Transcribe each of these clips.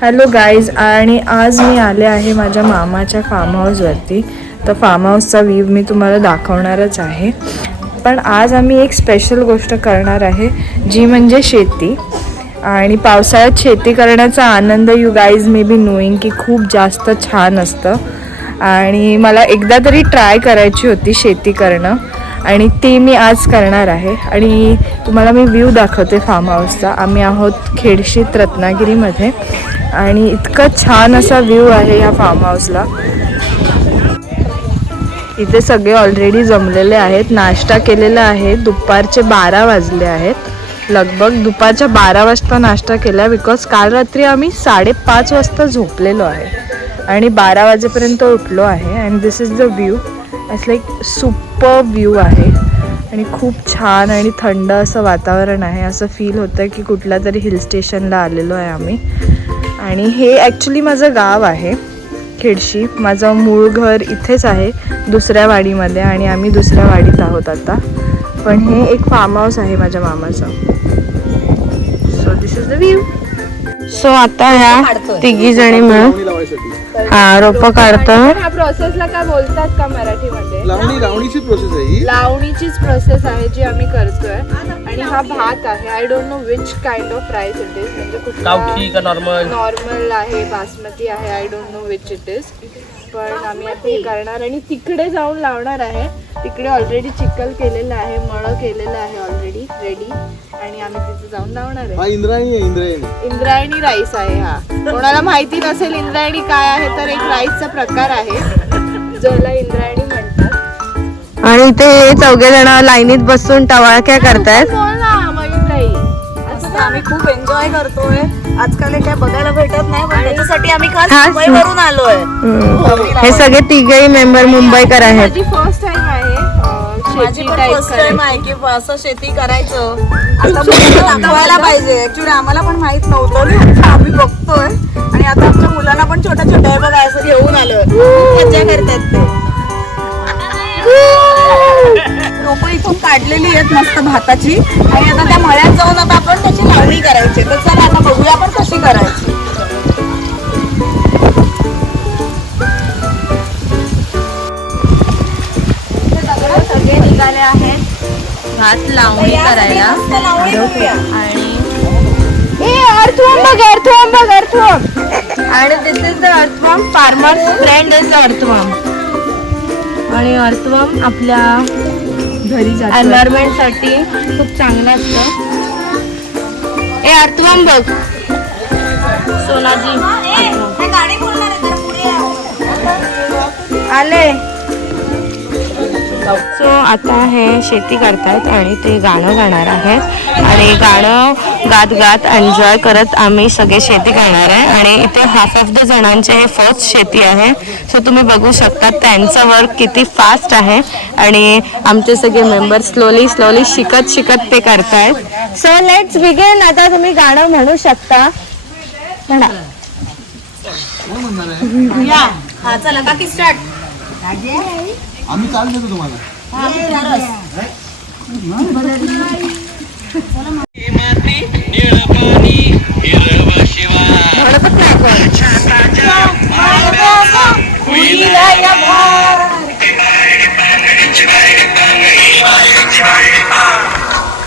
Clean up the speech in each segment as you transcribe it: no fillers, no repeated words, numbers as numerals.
Hello guys, आणि आज मी आले आहे माझ्या मामाच्या फार्म हाऊसवरती. तर फार्म हाऊसचा व्ह्यू मी तुम्हाला दाखवणारच आहे. पण आज आम्ही एक स्पेशल गोष्ट करणार आहे, जी म्हणजे शेती. आणि पावसाळ्यात शेती करण्याचा आनंद you guys may be knowing की खूप जास्त छान असतं. आणि मला एकदा तरी ट्राय करायची होती शेती करणं, आणि ते मी आज करणार आहे. आणि तुम्हाला मी व्ह्यू दाखवते फार्म हाऊसचा. आम्ही आहोत खेडशीत रत्नागिरीमध्ये, आणि इतकं छान असा व्ह्यू आहे ह्या फार्म हाऊसला. इथे सगळे ऑलरेडी जमलेले आहेत, नाश्ता केलेला आहे. दुपारचे 12 वाजले आहेत. लगभग दुपारच्या 12 वाजता नाश्ता केला, बिकॉज काल रात्री आम्ही 5:30 वाजता झोपलेलो आहे आणि 12 वाजेपर्यंत उठलो आहे. And this is the view. It's like super view आहे, आणि खूप छान आणि थंड असं वातावरण आहे. असं फील होतं की कुठल्या तरी हिल स्टेशनला आलेलो आहे आम्ही. आणि हे ॲक्च्युली माझं गाव आहे खेडशी. माझं मूळ घर इथेच आहे दुसऱ्या वाडीमध्ये, आणि आम्ही दुसऱ्या वाडीत आहोत आता. पण हे एक फार्म हाऊस आहे माझ्या मामाचं. So this is the view. So आता ह्या तिघी जणी मिळून रोपं काढतो. हा प्रोसेसला काय बोलतात का मराठीमध्ये? लावणीची प्रोसेस आहे ही. लावणीचीच प्रोसेस आहे जी आम्ही करतोय. आणि हा भात आहे. I don't know which kind of rice it is, म्हणजे कुठला नॉर्मल आहे, बासमती आहे, I don't know which it is. पण आम्ही आता हे करणार आणि तिकडे जाऊन लावणार आहे. तिकडे ऑलरेडी चिखल केलेलं आहे, मळं केलेलं आहे ऑलरेडी रेडी, आणि आम्ही तिथे जाऊन लावणार आहे. इंद्रायणी राईस आहे हा. कोणाला माहिती नसेल इंद्रायणी काय आहे, तर एक राईसचा प्रकार आहे ज्याला इंद्रायणी म्हणतात. आणि इथे चौघे जण लाईनीत बसून टवाळक्या करतायत. आम्ही खूप एन्जॉय करतोय. आजकाल काय बघायला भेटत नाही, पण त्याच्यासाठी आम्ही खास मुंबईवरून आलोय. हे सगळे तिघही मेंबर मुंबईकर आहेत. माझी फर्स्ट टाइम आहे की असं शेती करायचं. आता दाखवायला पाहिजे. ऍक्च्युली आम्हाला पण माहित नव्हतं, आम्ही बघतोय. आणि आता आमच्या मुलांना पण छोट्या छोट्या बघा असं घेऊन आलोय. मजा करतात ते. रोपं इथून काढलेली आहेत मस्त भाताची, आणि आता त्या मळ्यात जाऊन आता आपण त्याची लावणी करायची. तर चला आता बघूया आपण कशी करायची. सगळे निघाले आहेत भात लावणी करायला. आणि this is the earthworm. Farmers friend is the earthworm. आणि अर्थवॉर्म आपल्या घरी एन्व्हायरमेंट साठी खूप चांगलं असतं. हे अर्थवॉर्म बघ सोनाजी आले. सो आता हे शेती करतात आणि ते गाणं गाणार आहेत, आणि गाणं गात गात एन्जॉय करत आम्ही सगळे शेती करणार आहे. आणि इथे हाफ ऑफ द जणांचे हे फर्स्ट शेती आहे. सो तुम्ही बघू शकता त्यांचा वर्क किती फास्ट आहे, आणि आमचे सगळे मेंबर स्लोली शिकत ते करतायत. So let's begin. आता तुम्ही गाणं म्हणू शकता. म्हणा. हा चला बाकी स्टार्ट. आम्ही चाल देतो तुम्हाला.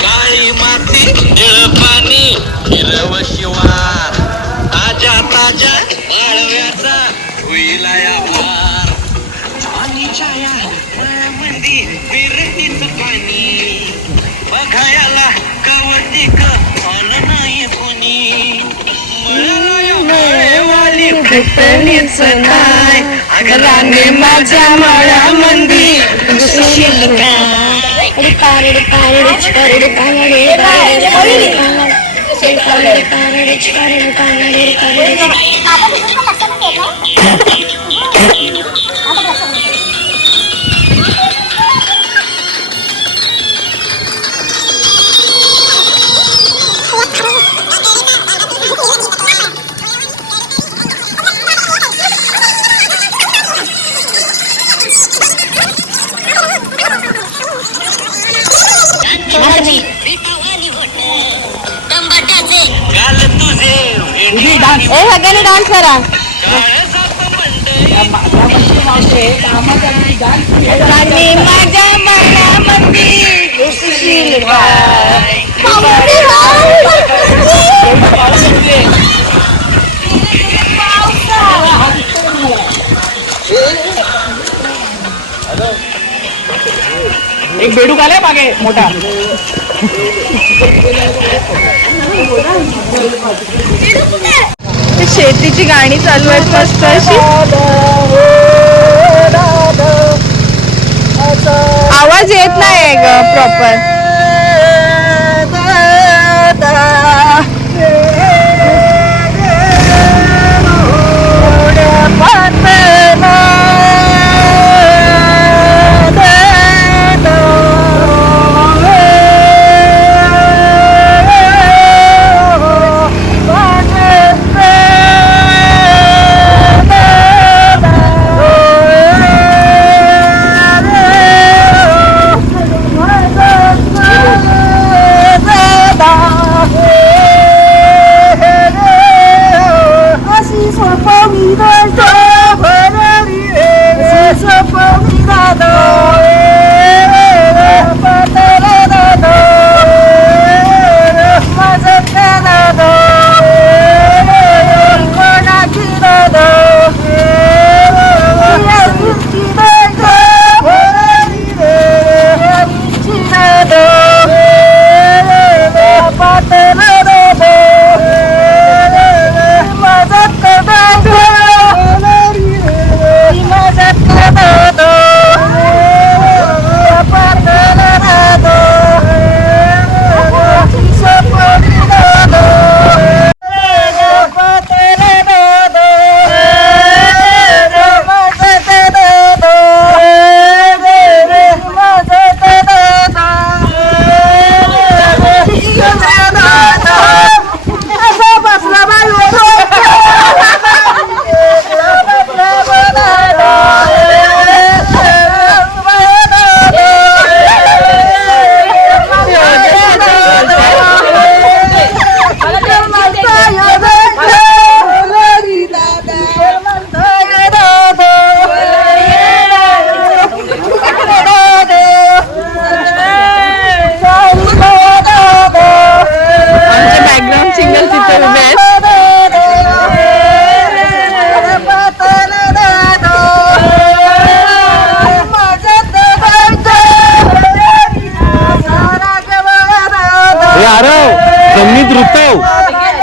काळी माती निळ पाणी हिरव शिवार, ताज्या वाळव्याचा होईला या भार. पाणीच्या या मळ्यामंदी विहिरीचं पाणी बघायला कवतिक आलं नाही कोणी. मळ्याला या मळेवाली भेटलीच नाही, अगं राणे माझ्या मळ्यामंदी घुसशील काय. टमाट्याचे गाल तुझे ए सगळ्यांनी डान्स करा. आणि माझ्या मनामध्ये येशील काय? एक बेडूक आलाय मागे मोठा. शेतीची गाणी चालू आहेत मस्त अशी. आवाज येत नाही ग प्रॉपर.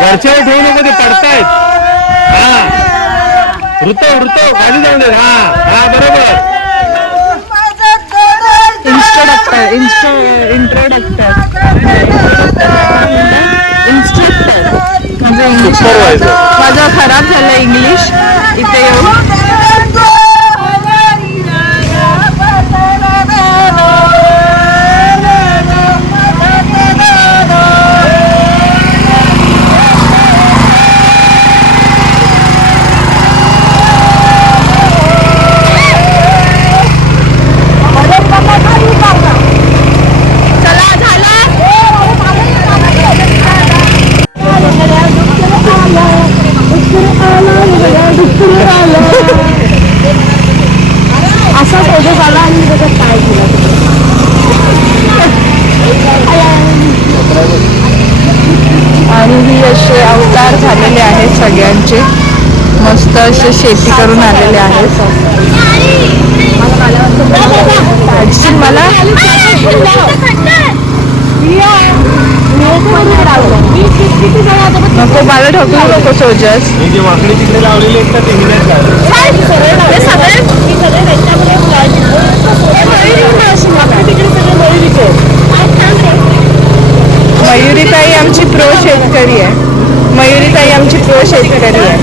वरच्यावर ठेवू नको ते पडतायत. हा ऋतव खाली जाऊन दे. हा बरोबर. इंस्ट्रक्टर माझं खराब झालं इंग्लिश इथे येऊन. असा फोटो झाला आणि त्याच्यात काय केलं. आणि ही असे अवतार झालेले आहेत सगळ्यांचे. मस्त असे शेती करून आलेले आहेत. मला नको मला ढकलू नको सोजस. जे वाकडी तिकडे लावलेली आहेत ते मयुरीताई आमची प्रो शेतकरी आहे. मयुरीताई आमची प्रो शेतकरी आहे.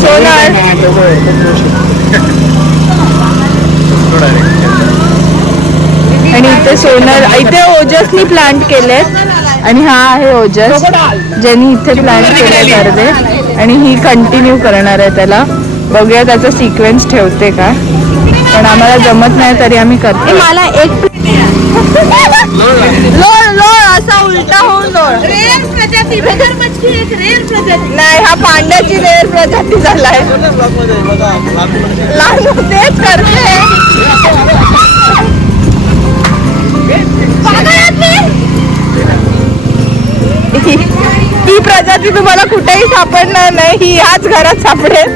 सोनार आणि इथे सोनार इथे ओजसनी प्लांट केलेत. आणि हा आहे ओजस ज्यांनी इथे प्लांट केले गर्दे. आणि ही कंटिन्यू करणार आहे त्याला. बघूया त्याचा सिक्वेन्स ठेवते का. पण आम्हाला जमत नाही तरी आम्ही करतो. मला एक लोळ नाही, हा पांड्याची रेअर प्रजाती झालाय. लहान तेच करते. ही प्रजाती तुम्हाला कुठेही सापडणार नाही, ही ह्याच घरात सापडेल.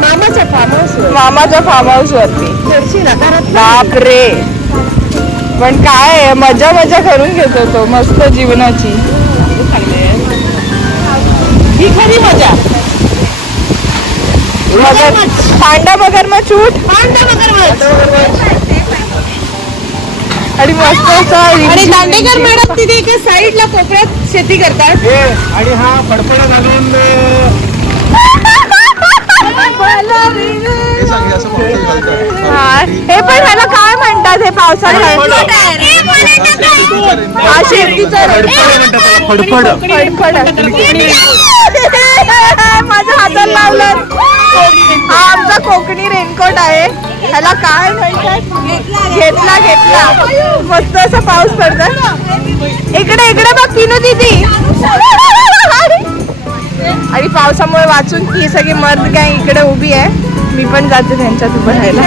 मामाच्या फार्म हाऊस वरती. बापरे, पण काय मजा मजा करून घेतो तो मस्त जीवनाची. ही खरी मजा. पांडा मगरमच्छ उठ. आणि मस्त असं. आणि दांडेकर मॅडम तिथे एका साईडला कोपऱ्यात शेती करतात. आणि हा फडफडा घालून हे सांग, हे असं पावसात घालतात. हा, हे पण ह्याला काय म्हणतात हे पावसाळ्यात? हा शेतीचा फडफड. माझ्या हातात लावलं. हा आमचा कोकणी रेनकोट आहे. ह्याला काय म्हणतात? घेतला. मस्त असा पाऊस पडतो. इकडे बघ किनू दीदी. आणि पावसामुळे वाचून ही सगळी मर्द गँग इकडे उभी आहे. मी पण जाते त्यांच्यात उभं राहायला.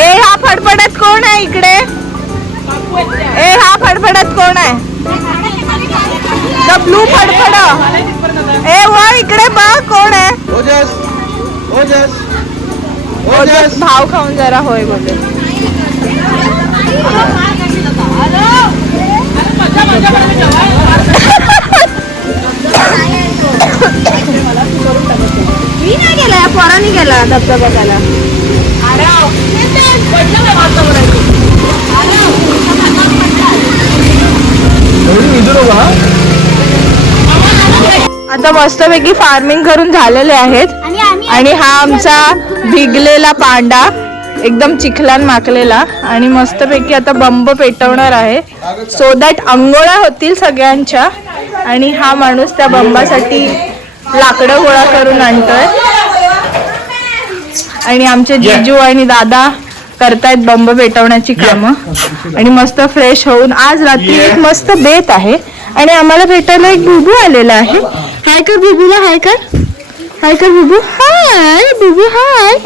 ए हा फडफडत कोण आहे इकडे? हा फडफडत कोण आहे? द ब्लू फडफड. वा इकडे बघ कोण आहे? ओजस भाव खाऊन जरा होय बोले. मी नाही गेला, या पोरांनी गेला धबधबा बघायला. आता मस्तपैकी फार्मिंग करून झालेले आहेत. आणि हा आमचा भिगलेला पांडा एकदम चिखलान माकलेला. आणि मस्तपैकी आता बंब पेटवणार आहे सो दॅट अंघोळा होतील सगळ्यांच्या. आणि हा माणूस त्या बंबासाठी लाकडं गोळा करून आणतोय. आणि आमचे जिजू आणि दादा करतायत बंब पेटवण्याची कामं. आणि मस्त फ्रेश होऊन आज रात्री एक मस्त बेत आहे. आणि आम्हाला भेटायला एक बुबू आलेला आहे. हाय कर बुबूला, हाय कर. हाय कर बुबू. हाय बुबू, हाय.